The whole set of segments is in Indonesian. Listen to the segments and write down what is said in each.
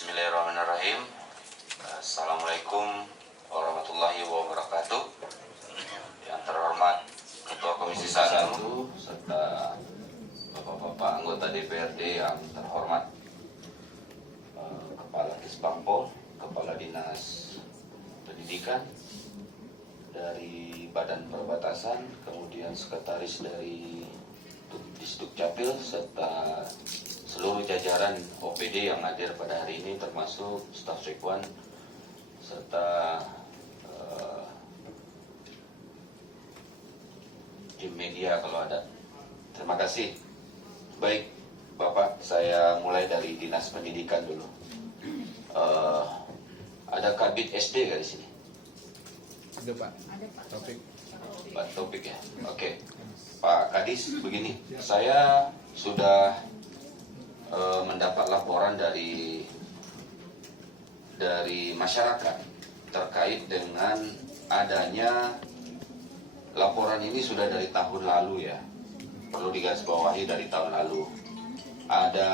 Bismillahirrahmanirrahim. Assalamualaikum warahmatullahi wabarakatuh. Yang terhormat Ketua Komisi 1 serta Bapak-bapak anggota DPRD yang terhormat, Kepala Disbangpol, Kepala Dinas Pendidikan dari Badan Perbatasan, kemudian Sekretaris dari Disdukcapil serta seluruh jajaran OPD yang hadir pada hari ini, termasuk staf Sekwan serta tim media kalau ada. Terima kasih. Baik, Bapak, saya mulai dari Dinas Pendidikan dulu. Ada Kabid SD nggak di sini? Ada Pak. Topik. Pak Topik ya. Oke. Pak Kadis, begini, saya sudah mendapat laporan dari masyarakat terkait dengan adanya laporan ini sudah dari tahun lalu ya, perlu digarisbawahi dari tahun lalu. Ada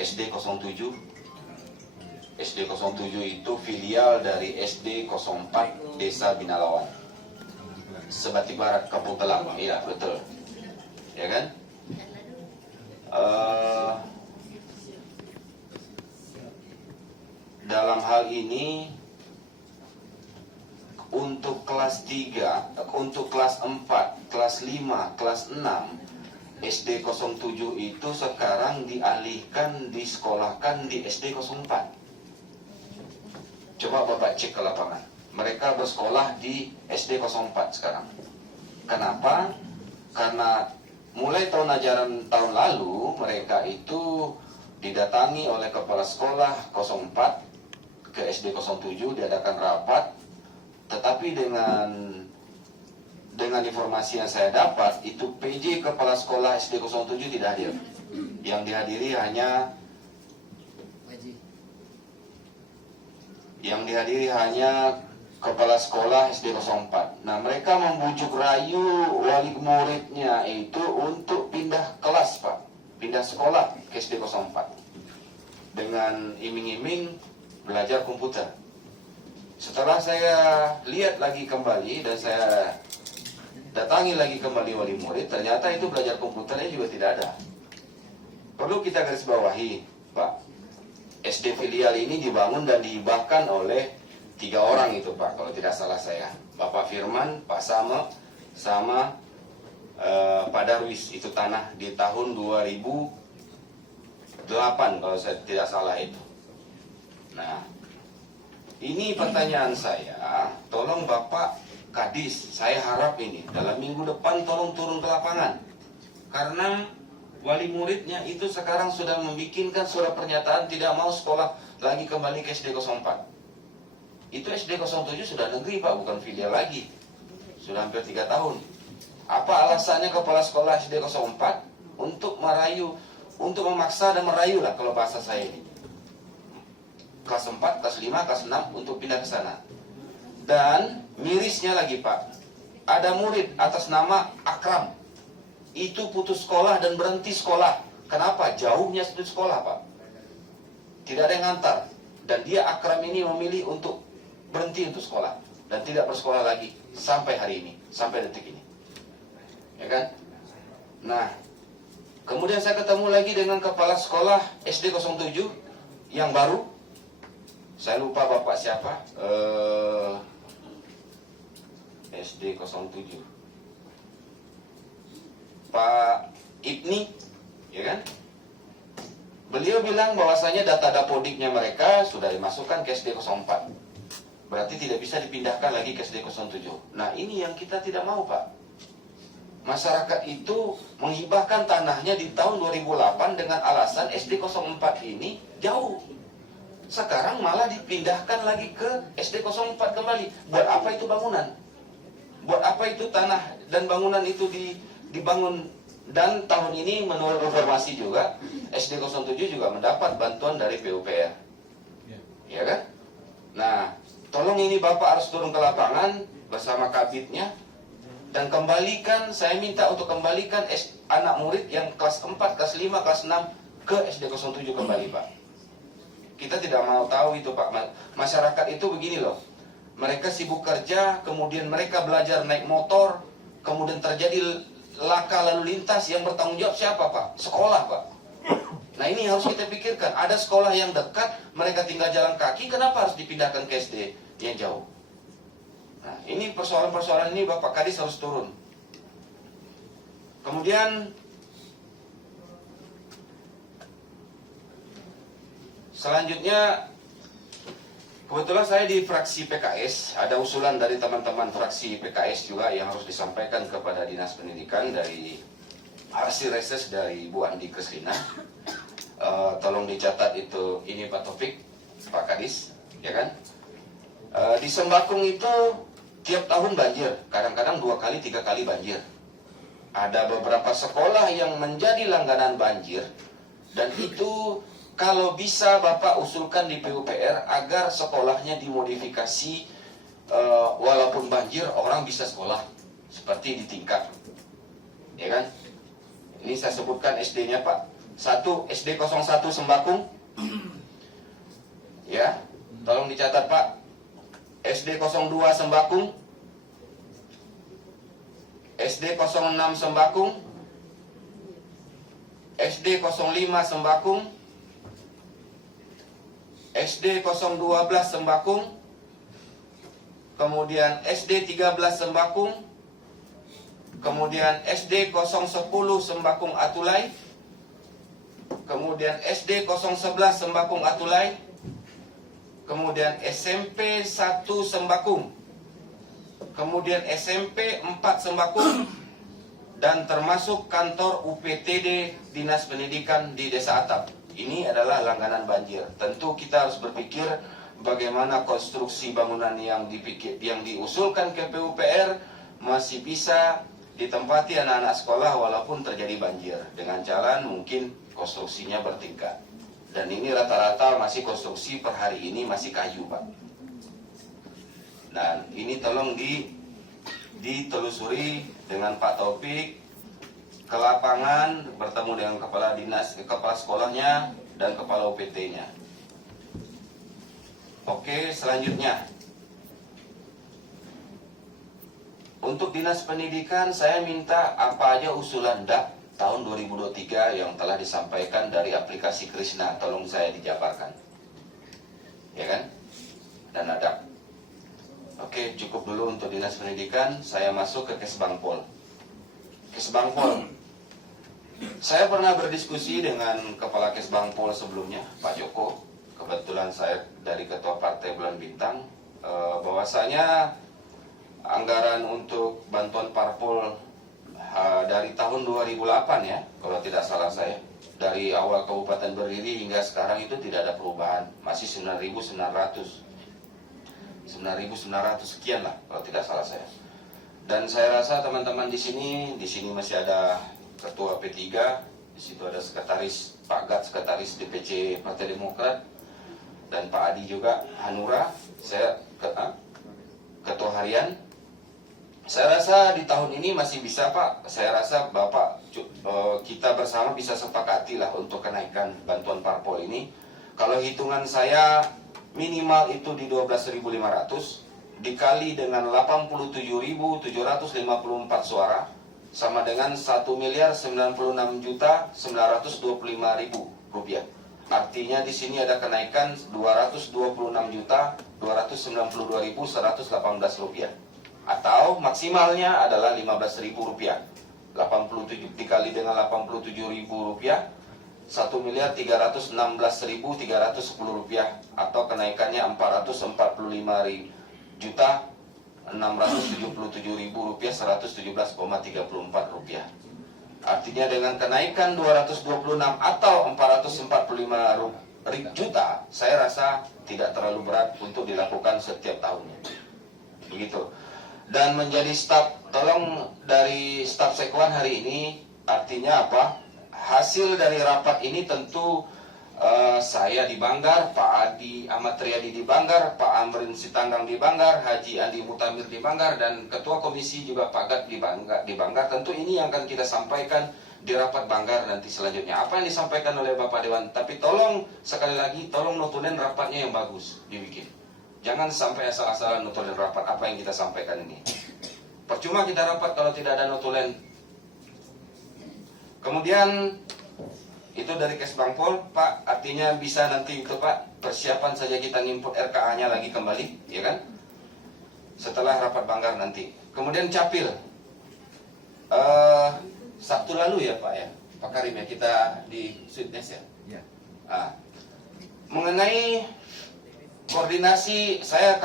SD 07, SD 07 itu filial dari SD 04 Desa Binalawan, Sebatik Barat, Kampung Telang. Iya betul, ya kan? Dalam hal ini untuk kelas 3, untuk kelas 4, kelas 5, kelas 6 SD 07 itu sekarang dialihkan, disekolahkan di SD 04. Coba Bapak cek ke lapangan, mereka bersekolah di SD 04 sekarang. Kenapa? Karena mulai tahun ajaran tahun lalu mereka itu didatangi oleh kepala sekolah 04 ke SD 07, diadakan rapat, tetapi dengan informasi yang saya dapat itu PJ kepala sekolah SD 07 tidak hadir. Yang dihadiri hanya kepala sekolah SD 04. Nah, mereka membujuk rayu wali muridnya itu untuk pindah kelas, Pak. Pindah sekolah ke SD 04. Dengan iming-iming belajar komputer. Setelah saya lihat lagi kembali dan saya datangi lagi kembali wali murid, ternyata itu belajar komputernya juga tidak ada. Perlu kita garis bawahi, Pak. SD filial ini dibangun dan dihibahkan oleh 3 orang itu, Pak, kalau tidak salah saya. Bapak Firman, Pak Sama, sama Pak Darwis. Itu tanah di tahun 2008 kalau saya tidak salah itu. Nah, ini pertanyaan saya, tolong Bapak Kadis, saya harap ini dalam minggu depan tolong turun ke lapangan. Karena wali muridnya itu sekarang sudah membikinkan surat pernyataan tidak mau sekolah lagi kembali ke SD 04. Itu SD 07 sudah negeri, Pak, bukan filial lagi. Sudah hampir 3 tahun. Apa alasannya kepala sekolah SD 04 untuk merayu, untuk memaksa dan merayu lah kalau bahasa saya ini. Kelas 4, kelas 5, kelas 6 untuk pindah ke sana. Dan mirisnya lagi, Pak, ada murid atas nama Akram. Itu putus sekolah dan berhenti sekolah. Kenapa? Jauhnya putus sekolah, Pak. Tidak ada yang ngantar. Dan dia Akram ini memilih untuk berhenti untuk sekolah dan tidak bersekolah lagi sampai hari ini, sampai detik ini. Ya kan? Nah, kemudian saya ketemu lagi dengan kepala sekolah SD 07 yang baru. Saya lupa Bapak siapa. SD 07. Pak Ibni, ya kan? Beliau bilang bahwasanya data dapodiknya mereka sudah dimasukkan ke SD 04. Berarti tidak bisa dipindahkan lagi ke SD 07. Nah, ini yang kita tidak mau, Pak. Masyarakat itu menghibahkan tanahnya di tahun 2008 dengan alasan SD 04 ini jauh. Sekarang malah dipindahkan lagi ke SD 04 kembali. Buat apa itu bangunan? Buat apa itu tanah dan bangunan itu dibangun? Dan tahun ini menurut informasi juga SD 07 juga mendapat bantuan dari PUPR. Ya kan? Nah, tolong ini Bapak harus turun ke lapangan bersama kabitnya dan kembalikan, saya minta untuk kembalikan anak murid yang kelas 4, kelas 5, kelas 6 ke SD 07 kembali, Pak. Kita tidak mau tahu itu Pak. Masyarakat itu begini loh. Mereka sibuk kerja, kemudian mereka belajar naik motor, kemudian terjadi laka lalu lintas, yang bertanggung jawab siapa Pak? Sekolah Pak. Nah ini harus kita pikirkan. Ada sekolah yang dekat, mereka tinggal jalan kaki, kenapa harus dipindahkan ke SD yang jauh? Nah ini persoalan-persoalan ini Bapak Kadis harus turun. Kemudian selanjutnya, kebetulan saya di fraksi PKS, ada usulan dari teman-teman fraksi PKS juga yang harus disampaikan kepada Dinas Pendidikan dari hasil reses dari Bu Andi Kreslina. Tolong dicatat itu, ini Pak Taufik, Pak Kadis, ya kan? Di Sembakung itu tiap tahun banjir, kadang-kadang 2 kali 3 kali banjir. Ada beberapa sekolah yang menjadi langganan banjir, dan itu kalau bisa Bapak usulkan di PUPR agar sekolahnya dimodifikasi, walaupun banjir orang bisa sekolah seperti di tingkat, ya kan? Ini saya sebutkan SD-nya Pak. 1 SD 01 Sembakung, ya, tolong dicatat Pak. SD 02 Sembakung, SD 06 Sembakung, SD 05 Sembakung, SD 012 Sembakung, kemudian SD 13 Sembakung, kemudian SD 010 Sembakung Atulai, kemudian SD 011 Sembakung Atulai, kemudian SMP 1 Sembakung, kemudian SMP 4 Sembakung, dan termasuk kantor UPTD Dinas Pendidikan di Desa Atap. Ini adalah langganan banjir. Tentu kita harus berpikir bagaimana konstruksi bangunan yang diusulkan ke PUPR masih bisa ditempati anak-anak sekolah walaupun terjadi banjir. Dengan jalan mungkin konstruksinya bertingkat. Dan ini rata-rata masih konstruksi per hari ini masih kayu Pak. Dan ini tolong ditelusuri dengan Pak Taufik ke lapangan, bertemu dengan kepala dinas, kepala sekolahnya, dan kepala UPT-nya. Oke, selanjutnya untuk Dinas Pendidikan saya minta apa aja usulan DAP tahun 2023 yang telah disampaikan dari aplikasi Krisna, tolong saya dijabarkan, ya kan? Dan ada. Oke, cukup dulu untuk Dinas Pendidikan. Saya masuk ke Kesbangpol. Kesbangpol. Saya pernah berdiskusi dengan Kepala Kesbangpol sebelumnya, Pak Joko. Kebetulan saya dari Ketua Partai Bulan Bintang, bahwasanya anggaran untuk bantuan parpol dari tahun 2008 ya, kalau tidak salah saya, dari awal kabupaten berdiri hingga sekarang itu tidak ada perubahan, masih 9.900 sekian lah kalau tidak salah saya. Dan saya rasa teman-teman di sini masih ada Ketua P3, di situ ada sekretaris Pak Gat, sekretaris DPC Partai Demokrat, dan Pak Adi juga Hanura, saya Ketua Harian. Saya rasa di tahun ini masih bisa Pak. Saya rasa Bapak kita bersama bisa sepakati lah untuk kenaikan bantuan parpol ini. Kalau hitungan saya minimal itu di 12.500 dikali dengan 87.754 suara sama dengan 1.096.925.000 rupiah. Artinya di sini ada kenaikan 226.292.118 rupiah. Atau maksimalnya adalah 15.000 rupiah. 87 dikali dengan 87.000 rupiah, 1.316.310 rupiah, atau kenaikannya 445.677.000 rupiah, 117,34 rupiah. Artinya dengan kenaikan 226 atau 445 juta, saya rasa tidak terlalu berat untuk dilakukan setiap tahunnya. Begitu. Dan menjadi staf, tolong dari staf sekwan hari ini, artinya apa? Hasil dari rapat ini tentu saya di Banggar, Pak Adi Ahmad Riyadi di Banggar, Pak Amrin Sitanggang di Banggar, Haji Andi Mutamir di Banggar, dan Ketua Komisi juga Pak Gat di Banggar. Tentu ini yang akan kita sampaikan di rapat Banggar nanti selanjutnya. Apa yang disampaikan oleh Bapak Dewan. Tapi tolong, sekali lagi, tolong notulen rapatnya yang bagus dibikin. Jangan sampai asal-asalan notulen rapat apa yang kita sampaikan ini. Percuma kita rapat kalau tidak ada notulen. Kemudian itu dari Kesbangpol, Pak, artinya bisa nanti itu Pak, persiapan saja kita ngimput RKA-nya lagi kembali, ya kan? Setelah rapat Banggar nanti. Kemudian Capil, Sabtu lalu ya Pak ya, Pak Karim ya, kita di Sweetness ya. Ya. Mengenai koordinasi, saya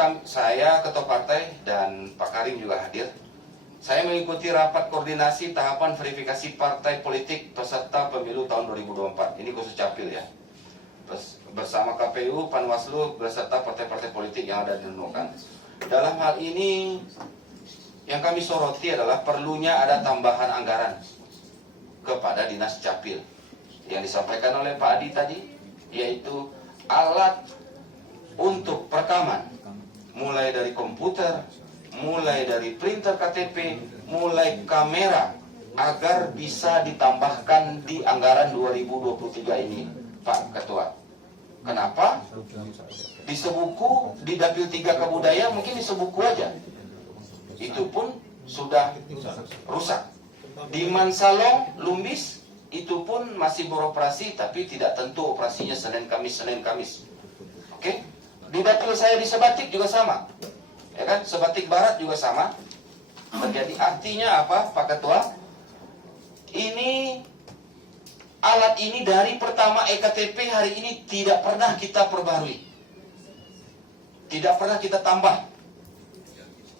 Ketua Partai dan Pak Karim juga hadir. Saya mengikuti rapat koordinasi tahapan verifikasi partai politik peserta pemilu tahun 2024. Ini khusus Capil ya. Bersama KPU, Panwaslu, beserta partai-partai politik yang ada di Nunukan. Dalam hal ini, yang kami soroti adalah perlunya ada tambahan anggaran kepada Dinas Capil. Yang disampaikan oleh Pak Adi tadi, yaitu alat untuk perekaman. Mulai dari komputer, mulai dari printer KTP, mulai kamera, agar bisa ditambahkan di anggaran 2023 ini, Pak Ketua. Kenapa? Di Sebuku, di Dapil 3 Kebudayaan mungkin di Sebuku aja. Itu pun sudah rusak. Di Mansalong, Lumbis, itu pun masih beroperasi, tapi tidak tentu operasinya Senin Kamis. Oke? Di dapil saya di Sebatik juga sama. Ya kan, Sebatik Barat juga sama terjadi. Artinya apa, Pak Ketua? Ini alat ini dari pertama EKTP hari ini tidak pernah kita perbarui, tidak pernah kita tambah.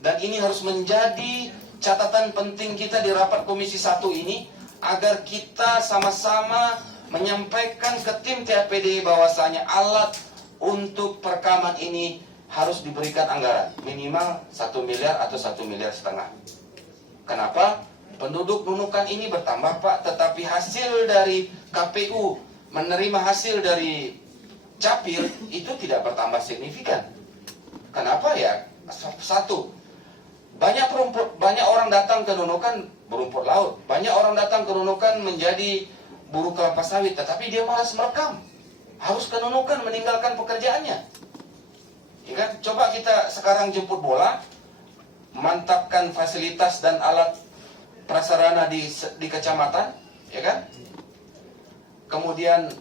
Dan ini harus menjadi catatan penting kita di rapat Komisi 1 ini, agar kita sama-sama menyampaikan ke tim TAPD bahwasanya alat untuk perekaman ini harus diberikan anggaran minimal 1 miliar atau 1,5 miliar. Kenapa? Penduduk Nunukan ini bertambah Pak, tetapi hasil dari KPU menerima hasil dari Capil itu tidak bertambah signifikan. Kenapa ya? Satu, banyak orang datang ke Nunukan berumput laut, banyak orang datang ke Nunukan menjadi buruh kelapa sawit, tetapi dia malas merekam, harus ke Nunukan meninggalkan pekerjaannya. Ya kan? Coba kita sekarang jemput bola, mantapkan fasilitas dan alat prasarana di kecamatan, ya kan? Kemudian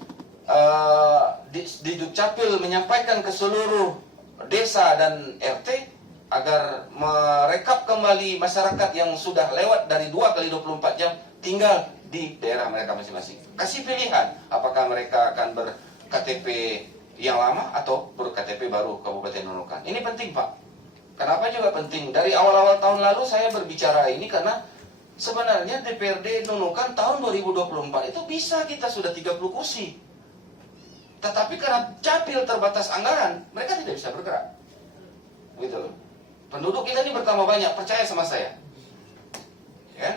di Dukcapil menyampaikan ke seluruh desa dan RT agar merekap kembali masyarakat yang sudah lewat dari 2 kali 24 jam tinggal di daerah mereka masing-masing. Kasih pilihan, apakah mereka akan ber-KTP yang lama atau ber-KTP baru Kabupaten Nunukan. Ini penting Pak. Kenapa juga penting? Dari awal-awal tahun lalu saya berbicara ini karena sebenarnya DPRD Nunukan tahun 2024 itu bisa kita sudah 30 kursi. Tetapi karena Capil terbatas anggaran, mereka tidak bisa bergerak. Gitu loh. Penduduk kita ini bertambah banyak, percaya sama saya. Ya.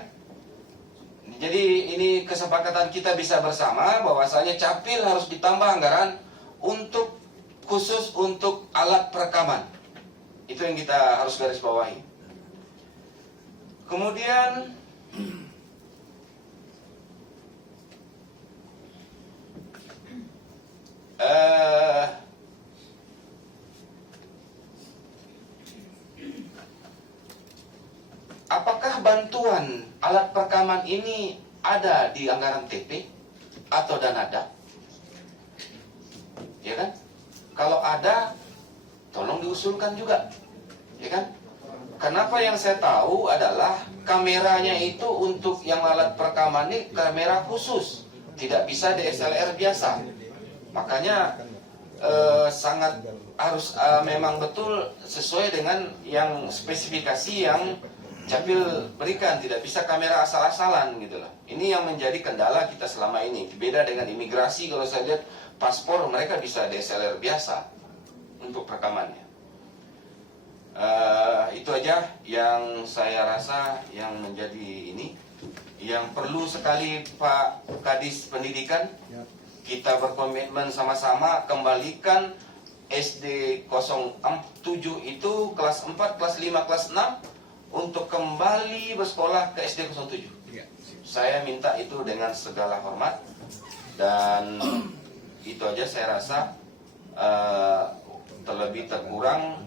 Jadi ini kesepakatan kita bisa bersama bahwasanya Capil harus ditambah anggaran khusus untuk alat perekaman. Itu yang kita harus garis bawahi. Kemudian apakah bantuan alat perekaman ini ada di anggaran TP atau Danada? Ya kan? Kalau ada, tolong diusulkan juga. Ya kan? Kenapa yang saya tahu adalah kameranya itu untuk yang alat perekaman ini kamera khusus, tidak bisa DSLR biasa. Makanya sangat harus memang betul sesuai dengan yang spesifikasi yang Capil berikan, tidak bisa kamera asal-asalan gitu loh. Ini yang menjadi kendala kita selama ini. Beda dengan imigrasi, kalau saya lihat paspor mereka bisa DSLR biasa untuk rekamannya. Itu aja yang saya rasa yang menjadi ini, yang perlu sekali Pak Kadis Pendidikan. kita berkomitmen sama-sama kembalikan SD 07 itu kelas 4, kelas 5, kelas 6 untuk kembali bersekolah ke SD 07. Ya. Saya minta itu dengan segala hormat, dan itu aja saya rasa. Terlebih terkurang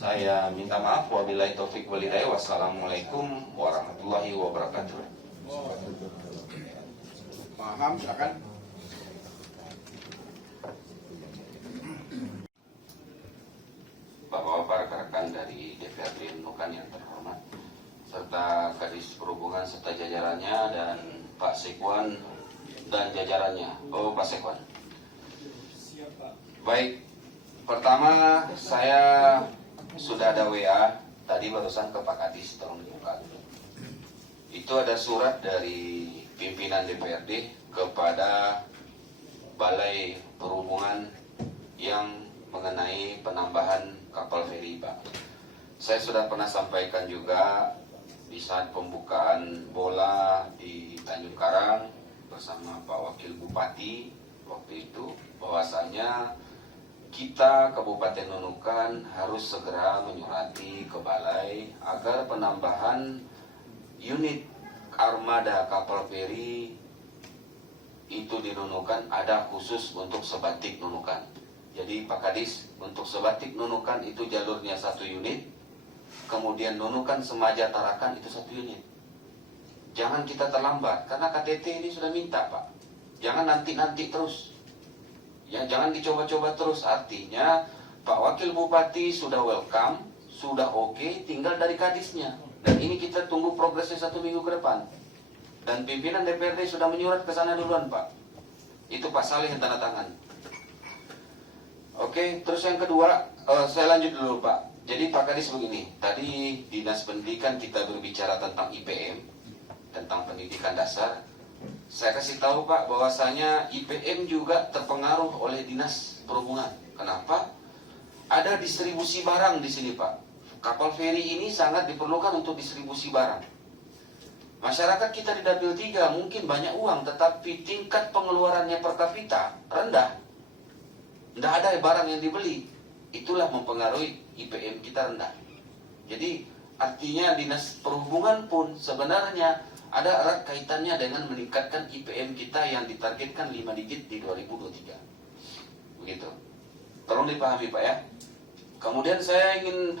saya minta maaf. Wabillahi taufik wal hidayah. Wassalamualaikum warahmatullahi wabarakatuh. Paham, silakan. Bapak-bapak, rekan-rekan dari DPRD Nunukan yang terhormat, serta Kadis Perhubungan serta jajarannya, dan Pak Sekwan dan jajarannya. Oh, Pak Sekwan. Baik, pertama saya sudah ada WA tadi barusan ke Pak Kadis, tolong dibuka dulu. Itu ada surat dari pimpinan DPRD kepada Balai Perhubungan yang mengenai penambahan kapal feri, Pak. Saya sudah pernah sampaikan juga di saat pembukaan bola di Tanjung Karang bersama Pak Wakil Bupati waktu itu, bahwasanya kita Kabupaten Nunukan harus segera menyurati ke Balai agar penambahan unit armada kapal feri itu di Nunukan ada khusus untuk Sebatik Nunukan. Jadi Pak Kadis, untuk Sebatik Nunukan itu jalurnya 1 unit, kemudian Nunukan Semaja Tarakan itu 1 unit. Jangan kita terlambat, karena KTT ini sudah minta, Pak. Jangan nanti-nanti terus. Ya, jangan dicoba-coba terus. Artinya Pak Wakil Bupati sudah welcome, sudah oke, tinggal dari Kadisnya. Dan ini kita tunggu progresnya 1 minggu ke depan. Dan pimpinan DPRD sudah menyurat ke sana duluan, Pak. Itu Pak Saleh yang tanda tangan. Oke, terus yang kedua, saya lanjut dulu, Pak. Jadi Pak Kadis begini, tadi Dinas Pendidikan kita berbicara tentang IPM, tentang pendidikan dasar. Saya kasih tahu, Pak, bahwasanya IPM juga terpengaruh oleh Dinas Perhubungan. Kenapa? Ada distribusi barang di sini, Pak. Kapal feri ini sangat diperlukan untuk distribusi barang. Masyarakat kita di Dapil 3 mungkin banyak uang, tetapi tingkat pengeluarannya per kapita rendah. Tidak ada barang yang dibeli. Itulah mempengaruhi IPM kita rendah. Jadi artinya Dinas Perhubungan pun sebenarnya ada erat kaitannya dengan meningkatkan IPM kita yang ditargetkan 5 digit di 2023. Begitu. Tolong dipahami, Pak, ya. Kemudian saya ingin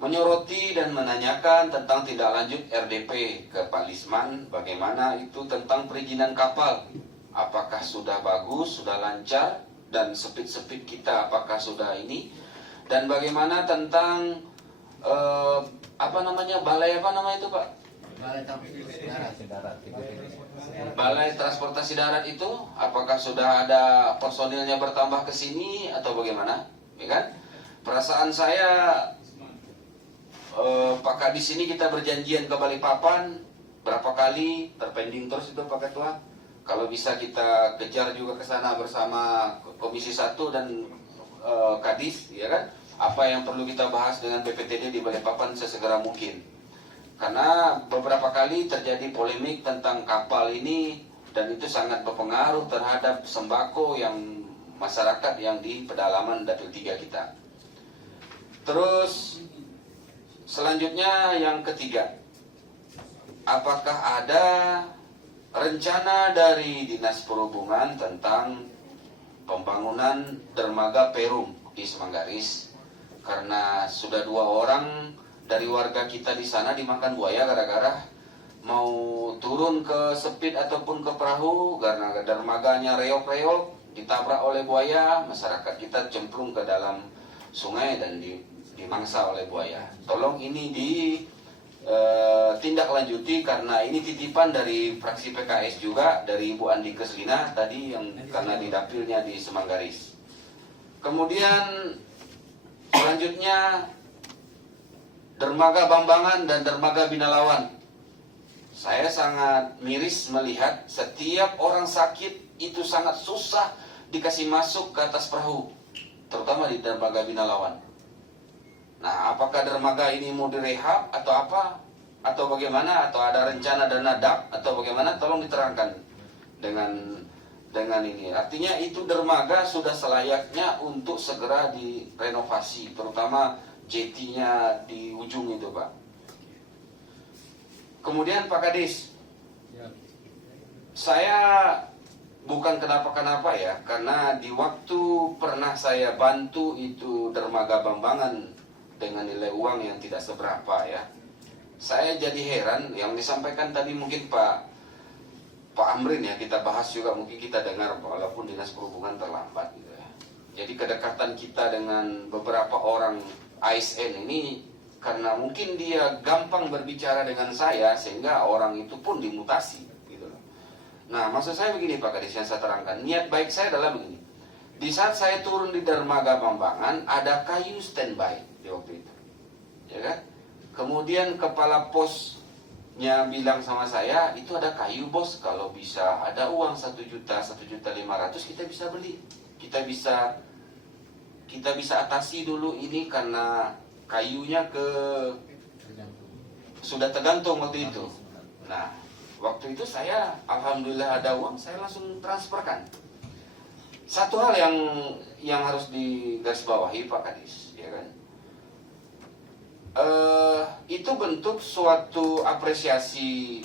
menyoroti dan menanyakan tentang tindak lanjut RDP ke Pak Lisman. Bagaimana itu tentang perizinan kapal. Apakah sudah bagus, sudah lancar, dan sepit-sepit kita apakah sudah ini. Dan bagaimana tentang balai apa nama itu, Pak? Balai Transportasi Darat itu, apakah sudah ada personilnya bertambah ke sini atau bagaimana? Ya kan? Perasaan saya, Pak Kadis ini kita berjanjian ke Balikpapan berapa kali, terpending terus itu Pak Ketua. Kalau bisa kita kejar juga ke sana bersama Komisi 1 dan Kadis, ya kan? Apa yang perlu kita bahas dengan BPTD di Balikpapan sesegera mungkin. Karena beberapa kali terjadi polemik tentang kapal ini, dan itu sangat berpengaruh terhadap sembako yang masyarakat yang di pedalaman Dapil 3 kita. Terus selanjutnya yang ketiga, apakah ada rencana dari Dinas Perhubungan tentang pembangunan dermaga Perum di Semanggaris? Karena sudah 2 orang dari warga kita di sana dimakan buaya gara-gara mau turun ke sepit ataupun ke perahu karena dermaganya reok-reok, ditabrak oleh buaya, masyarakat kita cemplung ke dalam sungai dan dimangsa oleh buaya. Tolong ini ditindaklanjuti karena ini titipan dari fraksi PKS juga, dari Ibu Andi Keslina tadi yang karena di dapilnya di Semanggaris. Kemudian selanjutnya dermaga Bambangan dan dermaga Binalawan. Saya sangat miris melihat setiap orang sakit itu sangat susah dikasih masuk ke atas perahu, terutama di dermaga Binalawan. Nah, apakah dermaga ini mau direhab atau apa? Atau bagaimana? Atau ada rencana dana DAP atau bagaimana? Tolong diterangkan dengan dengan ini. Artinya itu dermaga sudah selayaknya untuk segera direnovasi, terutama jetinya di ujung itu, Pak. Kemudian Pak Kadis, saya bukan kenapa-kenapa ya, karena di waktu pernah saya bantu itu dermaga Bambangan dengan nilai uang yang tidak seberapa ya. Saya jadi heran yang disampaikan tadi mungkin Pak Amrin ya, kita bahas juga, mungkin kita dengar walaupun Dinas Perhubungan terlambat gitu ya. Jadi kedekatan kita dengan beberapa orang ASN ini karena mungkin dia gampang berbicara dengan saya sehingga orang itu pun dimutasi gitu loh. Nah, maksud saya begini Pak Kadis, yang saya terangkan, niat baik saya adalah begini. Di saat saya turun di dermaga Bambangan ada kayu standby di waktu itu. Ya kan? Kemudian kepala posnya bilang sama saya, itu ada kayu bos, kalau bisa ada uang 1 juta, 1.500.000 kita bisa beli. Kita bisa atasi dulu ini karena kayunya sudah tergantung waktu itu. Nah, waktu itu saya alhamdulillah ada uang, saya langsung transferkan. Satu hal yang harus digarisbawahi Pak Kadis, ya kan? Itu bentuk suatu apresiasi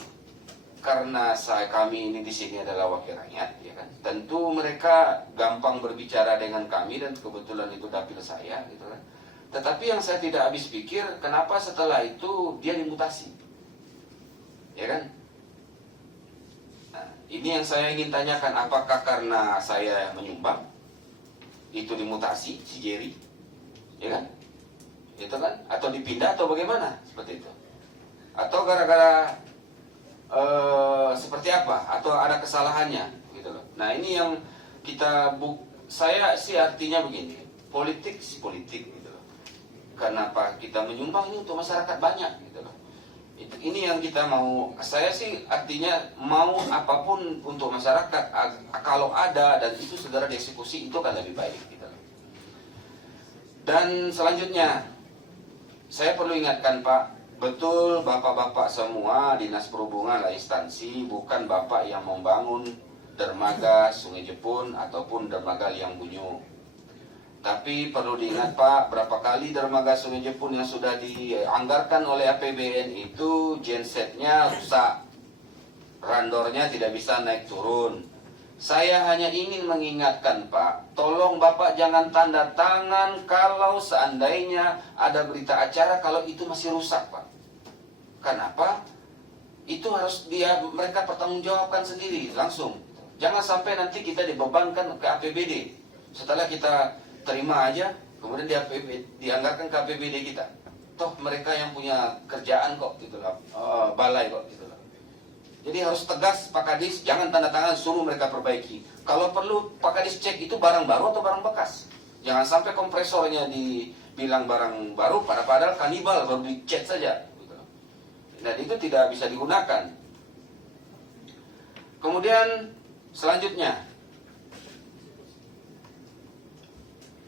karena kami ini di sini adalah wakil rakyat, ya kan. Tentu mereka gampang berbicara dengan kami dan kebetulan itu dapil saya, gitu kan. Tetapi yang saya tidak habis pikir, kenapa setelah itu dia dimutasi, ya kan? Nah, ini yang saya ingin tanyakan, apakah karena saya menyumbang itu dimutasi si Jerry, ya kan? Itu kan, atau dipindah atau bagaimana seperti itu, atau gara-gara seperti apa, atau ada kesalahannya gitu loh. Nah, ini yang saya sih artinya begini, politik gitu loh. Kenapa kita menyumbang ini untuk masyarakat banyak gitu loh. Ini yang kita mau, saya sih artinya mau apapun untuk masyarakat, kalau ada dan itu segera dieksekusi, itu kan lebih baik gitu loh. Dan selanjutnya saya perlu ingatkan Pak, betul bapak-bapak semua Dinas Perhubungan lah instansi, bukan bapak yang membangun dermaga Sungai Jepun ataupun dermaga Liang Bunyu. Tapi perlu diingat Pak, berapa kali dermaga Sungai Jepun yang sudah dianggarkan oleh APBN itu gensetnya rusak, randornya tidak bisa naik turun. Saya hanya ingin mengingatkan Pak, tolong Bapak jangan tanda tangan kalau seandainya ada berita acara kalau itu masih rusak Pak. Kenapa? Itu harus mereka pertanggungjawabkan sendiri langsung. Jangan sampai nanti kita dibebankan ke APBD. Setelah kita terima aja, kemudian dianggarkan ke APBD kita. Toh mereka yang punya kerjaan kok gitu lah, balai kok gitu lah. Jadi harus tegas Pak Kadis, jangan tanda tangan suruh mereka perbaiki. Kalau perlu Pak Kadis cek itu barang baru atau barang bekas. Jangan sampai kompresornya dibilang barang baru, padahal kanibal baru dicet saja. Dan itu tidak bisa digunakan. Kemudian selanjutnya,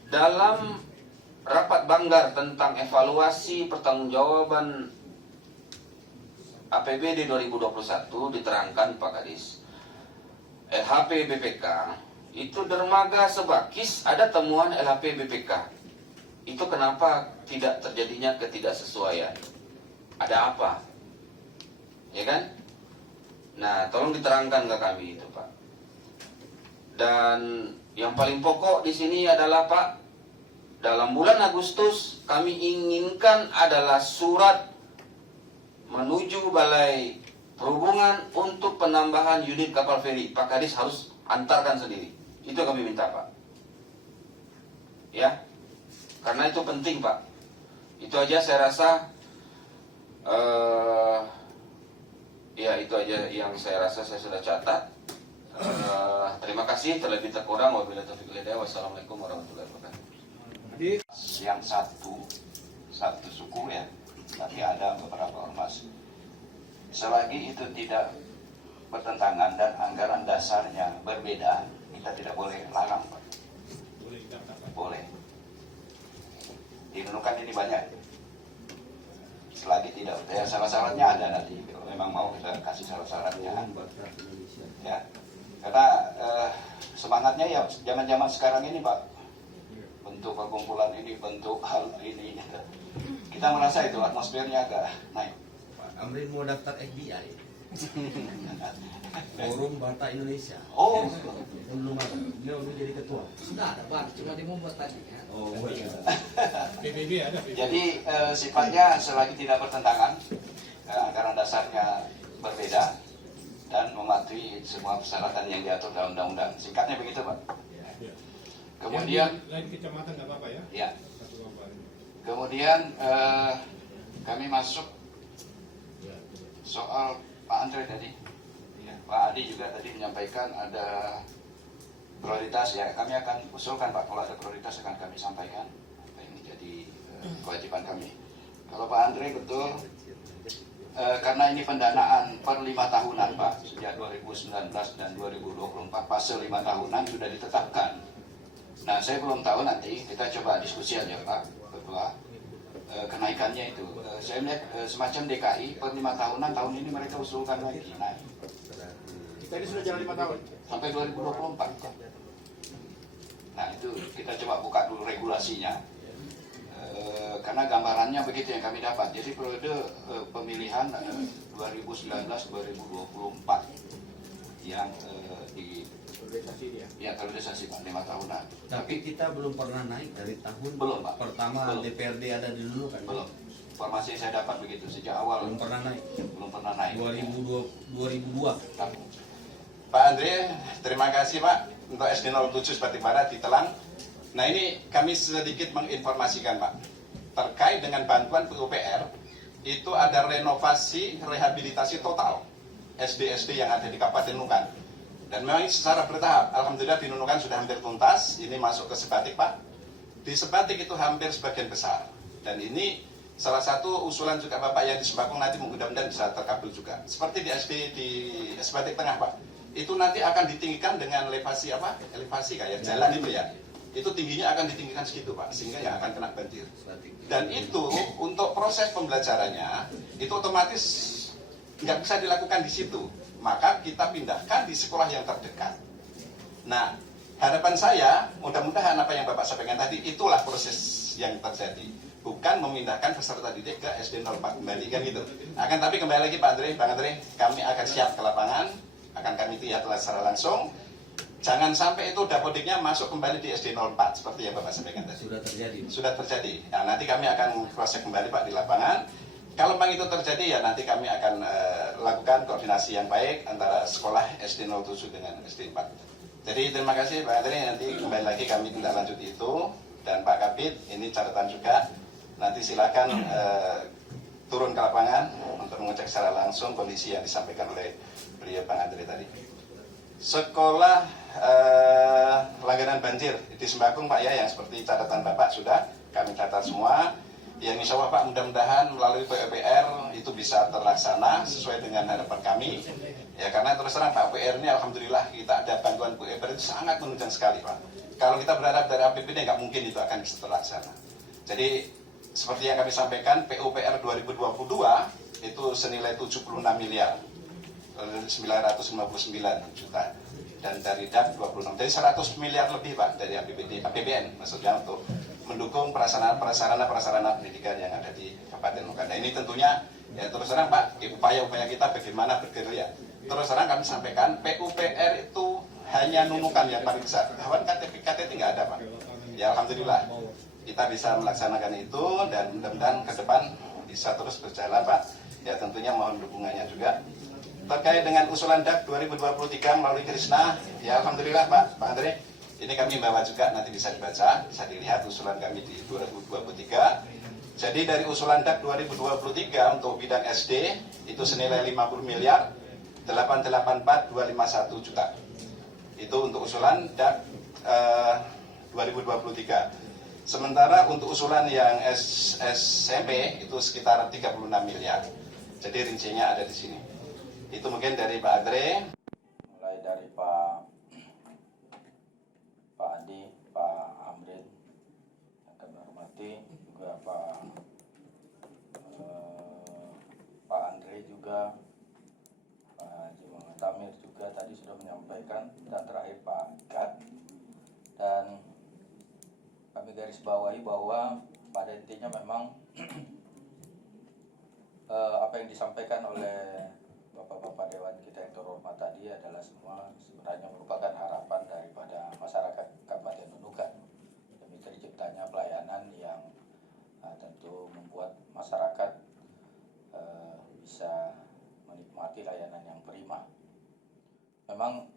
dalam rapat Banggar tentang evaluasi pertanggungjawaban APBD 2021 diterangkan Pak Kadis, LHP BPK itu dermaga Sebakis ada temuan LHP BPK. Itu kenapa tidak terjadinya ketidaksesuaian? Ada apa? Ya kan? Nah, tolong diterangkan ke kami itu Pak. Dan yang paling pokok di sini adalah Pak, dalam bulan Agustus kami inginkan adalah surat menuju Balai Perhubungan untuk penambahan unit kapal feri. Pak Kadis harus antarkan sendiri. Itu kami minta Pak. Ya, karena itu penting Pak. Itu aja saya rasa. Ya itu aja yang saya rasa saya sudah catat. Terima kasih, terlebih terkurang wabillahi taufiq wal hidayah. Wassalamualaikum warahmatullahi wabarakatuh. Yang satu suku ya, tapi ada beberapa ormas. Selagi itu tidak bertentangan dan anggaran dasarnya berbeda, kita tidak boleh larang Pak. Boleh. Di Nunukan ini banyak. Selagi tidak, ya syarat-syaratnya ada nanti. Kalau memang mau kita kasih syarat-syaratnya. Ya, karena semangatnya ya zaman-zaman sekarang ini Pak, bentuk perkumpulan ini, bentuk hal ini, kita merasa itu atmosfernya agak naik. Pak Amrin mau daftar FBI. Forum Batak Indonesia. Oh, Belum ada. Dia udah jadi ketua. Sudah ada Pak, cuma dia membuat tadi ya. Oh iya. PBB ada. jadi sifatnya selagi tidak bertentangan, karena dasarnya berbeda dan mematuhi semua persyaratan yang diatur dalam undang-undang. Singkatnya begitu Pak. Kemudian, lain kecamatan nggak apa-apa ya? ya. Satu kabupaten. Kemudian kami masuk soal Pak Andre tadi, ya, Pak Adi juga tadi menyampaikan ada prioritas ya. Kami akan usulkan Pak, kalau ada prioritas akan kami sampaikan. Ini jadi kewajiban kami. Kalau Pak Andre betul, karena ini pendanaan per 5 tahunan Pak, sejak 2019 dan 2024 fase 5 tahunan sudah ditetapkan. Nah saya belum tahu, nanti kita coba diskusi aja Pak Ketua. Kenaikannya itu saya melihat semacam DKI per 5 tahunan, tahun ini mereka usulkan lagi naik. Tadi sudah jalan 5 tahun. Sampai 2024. Nah itu kita coba buka dulu regulasinya. Karena gambarannya begitu yang kami dapat. Jadi periode pemilihan 2019-2024 yang di terrealisasi Pak 5 tahunan. Tapi kita belum pernah naik dari tahun Belum, Pak. pertama Belum. DPRD ada dulu kan? Belum. Informasi yang saya dapat begitu sejak awal Belum pernah naik. belum pernah naik. 2002. Pak Andre, terima kasih Pak untuk SD 07 Sebatik Barat di Telang. Nah ini kami sedikit menginformasikan Pak, terkait dengan bantuan PUPR, itu ada renovasi rehabilitasi total SD-SD yang ada di Kabupaten Nunukan. Dan memang ini secara bertahap, alhamdulillah di Nunukan sudah hampir tuntas, ini masuk ke Sebatik Pak. Di Sebatik itu hampir sebagian besar. Dan ini salah satu usulan juga Bapak yang di Sembakung nanti mudah-mudahan bisa terkabul juga. Seperti di SD di Sebatik Tengah Pak, itu nanti akan ditinggikan dengan elevasi apa? Elevasi kayak jalan itu ya. Itu tingginya akan ditinggikan segitu Pak, sehingga yang akan kena banjir. Dan itu untuk proses pembelajarannya, itu otomatis nggak bisa dilakukan di situ. Maka kita pindahkan di sekolah yang terdekat. Nah, harapan saya, mudah-mudahan apa yang Bapak sampaikan tadi, itulah proses yang terjadi. Bukan memindahkan peserta didik ke SD 04 kembali, kan gitu. Akan tapi kembali lagi Pak Andre, Bang Andre, kami akan siap ke lapangan, akan kami lihat secara langsung. Jangan sampai itu dapodiknya masuk kembali di SD 04, seperti yang Bapak sampaikan tadi. Sudah terjadi. Sudah terjadi. Nah, nanti kami akan cross-check kembali Pak di lapangan. Kalau memang itu terjadi ya nanti kami akan lakukan koordinasi yang baik antara sekolah SD 07 dengan SD 4. Jadi terima kasih Pak Andre, nanti kembali lagi kami tindak lanjut itu. Dan Pak Kabid, ini catatan juga. Nanti silakan turun ke lapangan untuk mengecek secara langsung kondisi yang disampaikan oleh beliau Pak Andre tadi. Sekolah langganan banjir di Sembakung Pak ya, yang seperti catatan Bapak sudah kami catat semua. Yang insya Allah Pak, mudah-mudahan melalui PUPR itu bisa terlaksana sesuai dengan harapan kami. Ya karena terus terang Pak, PUPR ini alhamdulillah kita ada bantuan PUPR itu sangat menunjang sekali Pak. Kalau kita berharap dari APBD nggak mungkin itu akan bisa terlaksana. Jadi seperti yang kami sampaikan, PUPR 2022 itu senilai 76 miliar 959 juta. Dan dari DAP 26, jadi 100 miliar lebih Pak dari APBN maksudnya untuk mendukung prasarana pendidikan yang ada di Kabupaten Nunukan. Nah ini tentunya ya terus terang Pak, upaya-upaya kita bagaimana bergerilya. Terus terang kami sampaikan PUPR itu hanya Nunukan yang paling besar. Kawan KTP nggak ada Pak. Ya alhamdulillah kita bisa melaksanakan itu dan mudah-mudahan ke depan bisa terus berjalan Pak. Ya tentunya mohon dukungannya juga. Terkait dengan usulan DAK 2023 melalui Krisna, ya alhamdulillah Pak Andre, ini kami bawa juga, nanti bisa dibaca, bisa dilihat usulan kami di 2023. Jadi dari usulan DAK 2023 untuk bidang SD itu senilai 50 miliar 884.251 juta. Itu untuk usulan DAK 2023. Sementara untuk usulan yang SMP itu sekitar 36 miliar. Jadi rincinya ada di sini. Itu mungkin dari Pak Andre. Mulai dari Pak Adi, Pak Amrin yang kami hormati, juga Pak Andre juga, Pak Haji Muhammad Tamir juga tadi sudah menyampaikan, dan terakhir Pak Gad digarisbawahi bahwa pada intinya memang apa yang disampaikan oleh Bapak-Bapak Dewan kita yang terhormat tadi adalah semua sebenarnya merupakan harapan daripada masyarakat Kabupaten Nunukan demi terciptanya pelayanan yang tentu membuat masyarakat bisa menikmati layanan yang prima. Memang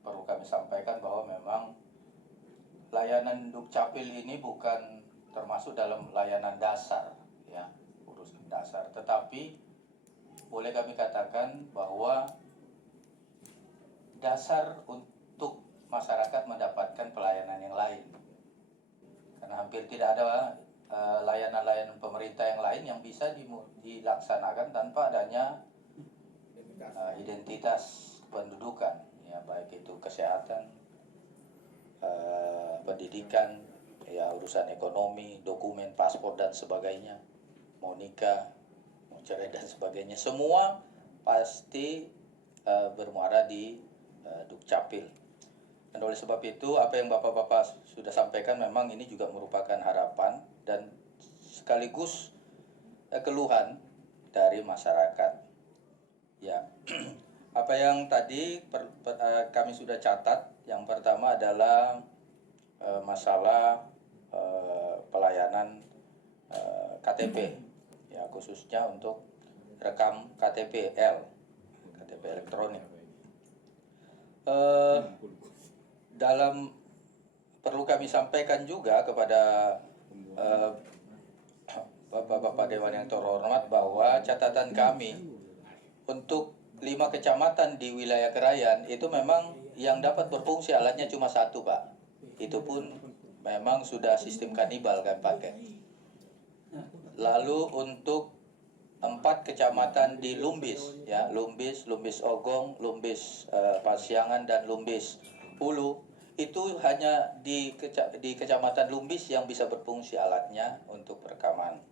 perlu kami sampaikan bahwa memang layanan Dukcapil ini bukan termasuk dalam layanan dasar, ya, urusan dasar, tetapi boleh kami katakan bahwa dasar untuk masyarakat mendapatkan pelayanan yang lain. Karena hampir tidak ada layanan-layanan pemerintah yang lain yang bisa dilaksanakan tanpa adanya identitas pendudukan, ya, baik itu kesehatan, pendidikan, ya, urusan ekonomi, dokumen, paspor dan sebagainya, mau nikah, mau cerai dan sebagainya, semua pasti bermuara di Dukcapil. Dan oleh sebab itu apa yang Bapak-bapak sudah sampaikan memang ini juga merupakan harapan dan sekaligus keluhan dari masyarakat. Ya, apa yang tadi kami sudah catat, yang pertama adalah masalah pelayanan KTP, ya, khususnya untuk rekam KTP KTP elektronik. Dalam perlu kami sampaikan juga kepada Bapak-bapak Dewan yang terhormat bahwa catatan kami untuk 5 kecamatan di wilayah Krayan itu memang yang dapat berfungsi alatnya cuma 1, Pak. Itu pun memang sudah sistem kanibal kan pakai. Lalu untuk 4 kecamatan di Lumbis, ya, Lumbis Ogong, Lumbis Pasiangan dan Lumbis Hulu, itu hanya di kecamatan Lumbis yang bisa berfungsi alatnya untuk perekaman.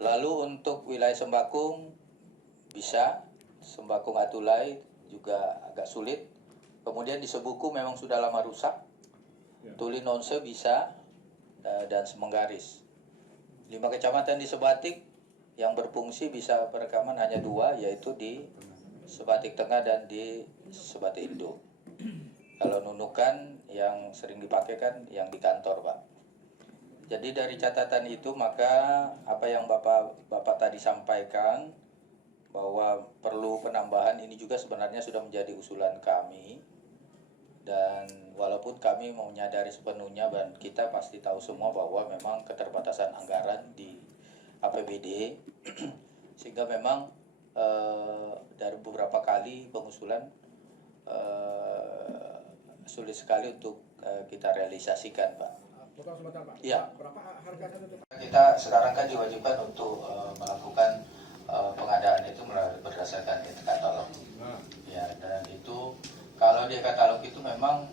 Lalu untuk wilayah Sembakung bisa, Sembakung Atulai juga agak sulit. Kemudian di Sebuku memang sudah lama rusak. Tuli Nonse bisa, dan Semenggaris. 5 kecamatan di Sebatik yang berfungsi bisa perekaman hanya 2, yaitu di Sebatik Tengah dan di Sebatik Indo. Kalau Nunukan yang sering dipakai kan yang di kantor, Pak. Jadi dari catatan itu maka apa yang Bapak tadi sampaikan bahwa perlu penambahan ini juga sebenarnya sudah menjadi usulan kami. Dan walaupun kami menyadari sepenuhnya dan kita pasti tahu semua bahwa memang keterbatasan anggaran di APBD sehingga memang dari beberapa kali pengusulan sulit sekali untuk kita realisasikan, Pak. Iya. Berapa harganya itu, Pak? Kita sekarang kan diwajibkan untuk melakukan pengadaan itu berdasarkan katalog. Ya, dan itu kalau di katalog itu memang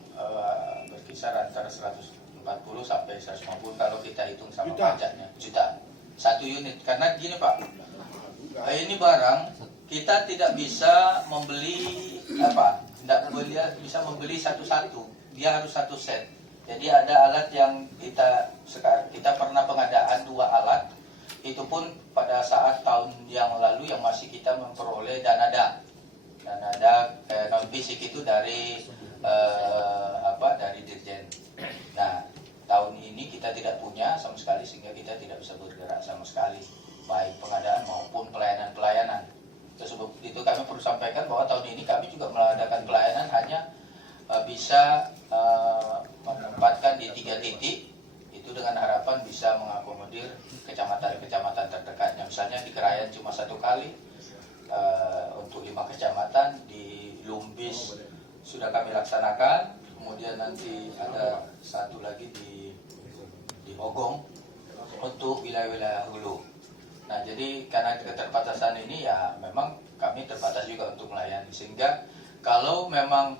berkisar antara 140 sampai 150 kalau kita hitung sama pajaknya, juta. 1 unit. Karena gini, Pak. Ini barang kita tidak bisa membeli tidak bisa membeli satu-satu, dia harus 1 set. Jadi ada alat yang kita pernah pengadaan 2 alat, itu pun pada saat tahun yang lalu yang masih kita memperoleh dana non fisik itu dari Dirjen. Nah, tahun ini kita tidak punya sama sekali sehingga kita tidak bisa bergerak sama sekali, baik pengadaan maupun pelayanan. Sebab itu kami perlu sampaikan bahwa tahun ini kami juga mengadakan pelayanan hanya bisa menempatkan di 3 titik itu dengan harapan bisa mengakomodir kecamatan-kecamatan terdekatnya. Misalnya di Krayan cuma 1 kali untuk 5 kecamatan, di Lumbis sudah kami laksanakan, kemudian nanti ada 1 lagi di Ogong untuk wilayah-wilayah hulu. Nah, jadi karena keterbatasan ini ya memang kami terbatas juga untuk melayani, sehingga kalau memang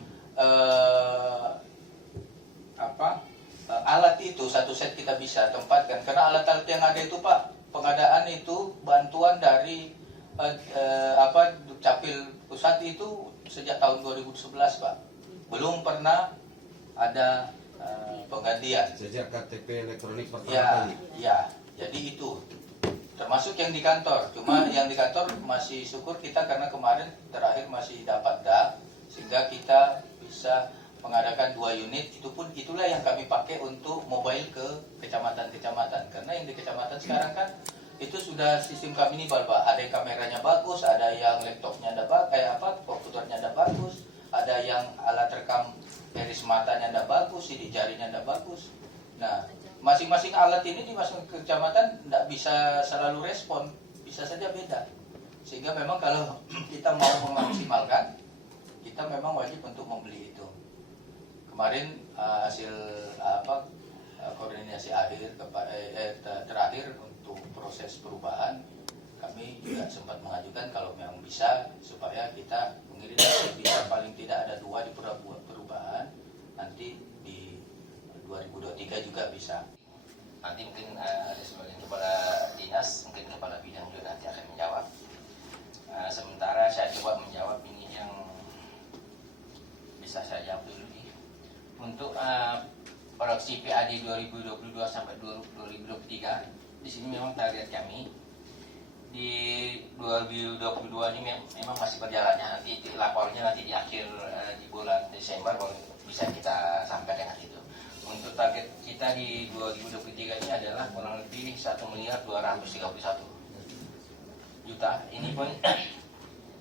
alat itu 1 set kita bisa tempatkan, karena alat-alat yang ada itu, Pak, pengadaan itu bantuan dari Dukcapil Pusat itu sejak tahun 2011, Pak. Belum pernah ada penggantian. Sejak KTP elektronik pertama Ya, kali. ya. Jadi itu termasuk yang di kantor. Cuma yang di kantor masih syukur kita karena kemarin terakhir masih dapat DAP sehingga kita bisa mengadakan 2 unit. Itu pun itulah yang kami pakai untuk mobile ke kecamatan-kecamatan. Karena yang di kecamatan sekarang kan itu sudah sistem kami ini Pak. Ada yang kameranya bagus, ada yang laptopnya ada komputernya ada bagus, ada yang alat rekam iris matanya ada bagus, sidik jarinya ada bagus. Nah, masing-masing alat ini di masing kecamatan tidak bisa selalu respon, bisa saja beda. Sehingga memang kalau kita mau memaksimalkan, kita memang wajib untuk membeli itu. Kemarin hasil koordinasi terakhir untuk proses perubahan, kami juga sempat mengajukan kalau memang bisa supaya kita mengirim bisa paling tidak ada 2 di perubahan, nanti di 2023 juga bisa. Nanti mungkin ada sebagian kepala dinas, mungkin kepala bidang juga nanti akan menjawab. Sementara saya coba menjawab ini yang bisa saya jawab dulu nih. Untuk produksi PAD 2022 sampai 2023, di sini memang target kami di 2022 ini memang masih berjalan ya. Nanti lapornya nanti di akhir di bulan Desember baru bisa kita sampaikan itu. Untuk target kita di 2023 ini adalah kurang lebih 1.231 juta. Ini pun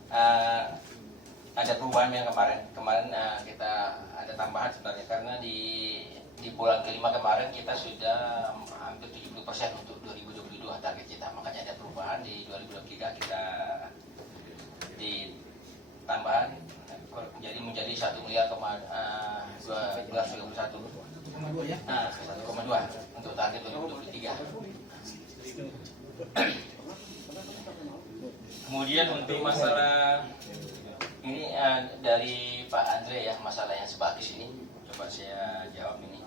ada perubahan yang kemarin kita ada tambahan sebenarnya karena di bulan kelima kemarin kita sudah hampir 70% untuk 2022 target kita, makanya ada perubahan di 2023 kita di tambahan jadi menjadi 1.231 ya. 1,2 untuk target 2023. Kemudian untuk masalah ini dari Pak Andre ya, masalah yang sebagis ini coba saya jawab ini.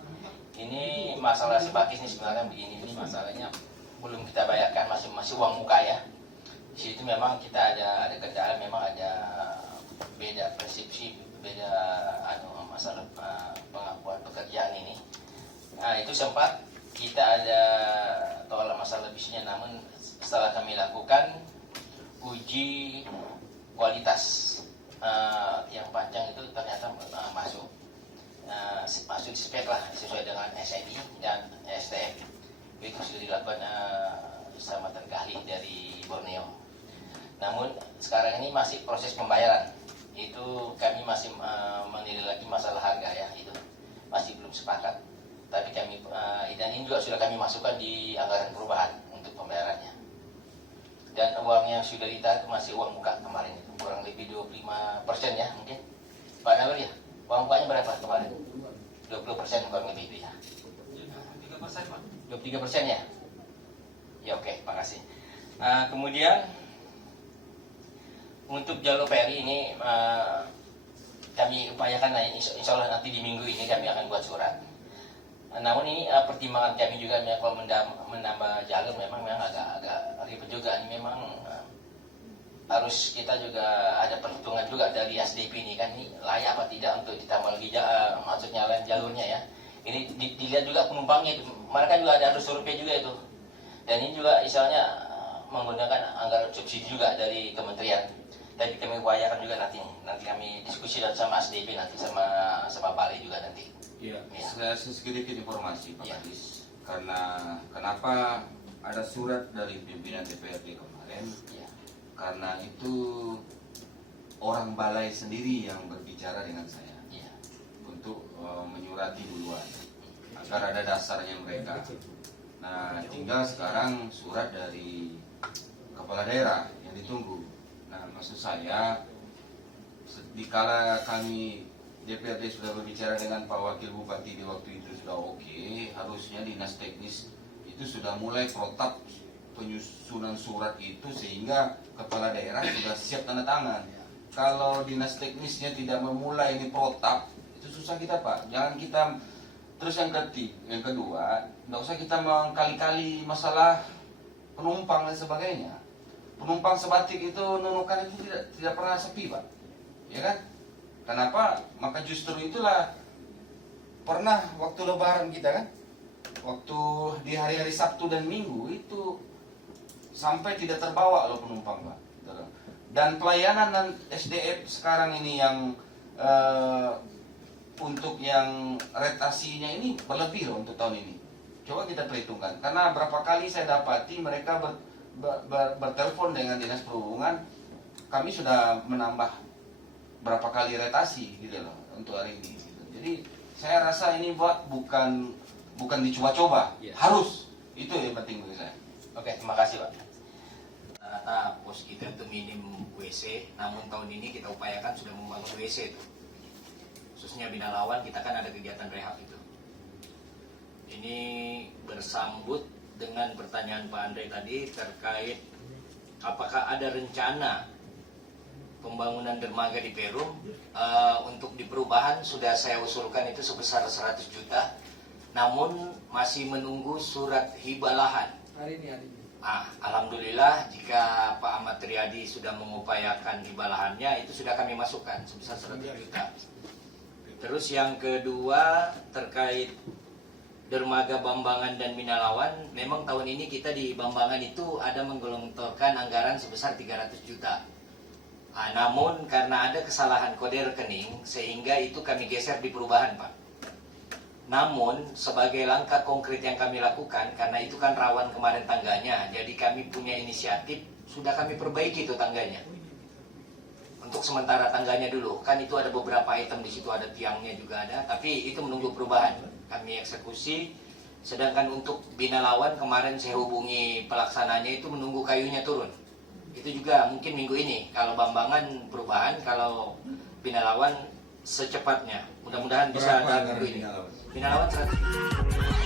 Ini masalah sebagis ini sebenarnya begini, ini masalahnya belum kita bayarkan, masih uang muka ya. Di situ memang kita ada kendala, memang ada beda persepsi, beda masalah pengakuan pekerjaan ini. Nah itu sempat kita ada tolak masalah bisnisnya, namun setelah kami lakukan uji kualitas yang panjang itu ternyata masuk di spek lah sesuai dengan SNI dan STF. Itu sudah dilakukan sama terkali dari Borneo. Namun sekarang ini masih proses pembayaran. Itu kami masih menilai lagi masalah harga ya, itu masih belum sepakat. Tapi kami dan ini juga sudah kami masukkan di anggaran perubahan untuk pembayarannya. Dan uang yang sudah ditarik masih uang muka kemarin itu kurang lebih 25% ya mungkin. Pak Nawir ya, uang mukanya berapa kemarin? 20% kurang lebih itu ya. 23% Pak. 23% ya. Ya oke, makasih. Kemudian untuk jalur ferry ini kami upayakan insya Allah nanti di minggu ini kami akan buat surat. Namun ini pertimbangan kami juga kalau menambah jalur memang agak ribet juga. Ini memang harus kita juga ada perhitungan juga dari SDP ini kan, ini layak apa tidak untuk ditambah lagi maksudnya lain jalurnya ya. Ini dilihat juga penumpangnya, mereka juga ada harus survei juga itu. Dan ini juga misalnya menggunakan anggaran subsidi juga dari kementerian. Tapi kami upayakan juga nanti kami diskusi sama SDP nanti sama Bali juga nanti. Ya, Ya. saya sedikit informasi Pak Ya. Kadis. Karena kenapa ada surat dari pimpinan DPRD kemarin? Ya. Karena itu orang balai sendiri yang berbicara dengan saya Ya. untuk menyurati duluan agar ada dasarnya mereka. Nah, tinggal sekarang surat dari kepala daerah yang ditunggu. Nah, maksud saya dikala kami DPRD sudah berbicara dengan Pak Wakil Bupati di waktu itu sudah oke, harusnya dinas teknis itu sudah mulai protap penyusunan surat itu sehingga kepala daerah sudah siap tanda tangan. Kalau dinas teknisnya tidak memulai ini protap, itu susah kita Pak. Jangan kita terus yang kedua, nggak usah kita mengkali-kali masalah penumpang dan sebagainya. Penumpang sebatik itu Nunukan itu tidak pernah sepi Pak, ya kan? Kenapa? Maka justru itulah pernah waktu lebaran kita kan, waktu di hari-hari Sabtu dan Minggu itu sampai tidak terbawa loh penumpang Pak. Dan pelayanan dan SDF sekarang ini yang untuk yang retasinya ini berlebih loh untuk tahun ini. Coba kita perhitungkan, karena berapa kali saya dapati mereka bertelepon dengan Dinas Perhubungan, kami sudah menambah berapa kali retasi gitu loh untuk hari ini. Jadi saya rasa ini bukan dicoba-coba, harus, itu yang penting bagi saya. Oke, terima kasih Pak. Rata pos kita itu minim WC, namun tahun ini kita upayakan sudah membangun WC itu. Khususnya Bina Lawan kita kan ada kegiatan rehab itu. Ini bersambut dengan pertanyaan Pak Andre tadi terkait apakah ada rencana pembangunan dermaga di Perum. Untuk di perubahan sudah saya usulkan itu sebesar 100 juta, namun masih menunggu surat hibah lahan. Hari ini. Alhamdulillah jika Pak Ahmad Riyadi sudah mengupayakan hibah lahannya, itu sudah kami masukkan sebesar 100 juta. Terus yang kedua terkait dermaga Bambangan dan Minalawan, memang tahun ini kita di Bambangan itu ada menggelontorkan anggaran sebesar 300 juta. Namun karena ada kesalahan kode rekening sehingga itu kami geser di perubahan Pak. Namun sebagai langkah konkret yang kami lakukan, karena itu kan rawan kemarin tangganya, jadi kami punya inisiatif, sudah kami perbaiki itu tangganya. Untuk sementara tangganya dulu, kan itu ada beberapa item di situ, ada tiangnya juga ada, tapi itu menunggu perubahan. Kami eksekusi, sedangkan untuk Bina Lawan kemarin saya hubungi pelaksananya itu menunggu kayunya turun. Itu juga mungkin minggu ini, kalau Bambangan perubahan, kalau Bina Lawan secepatnya. Mudah-mudahan bisa dalam minggu ini. Bina Lawan 100.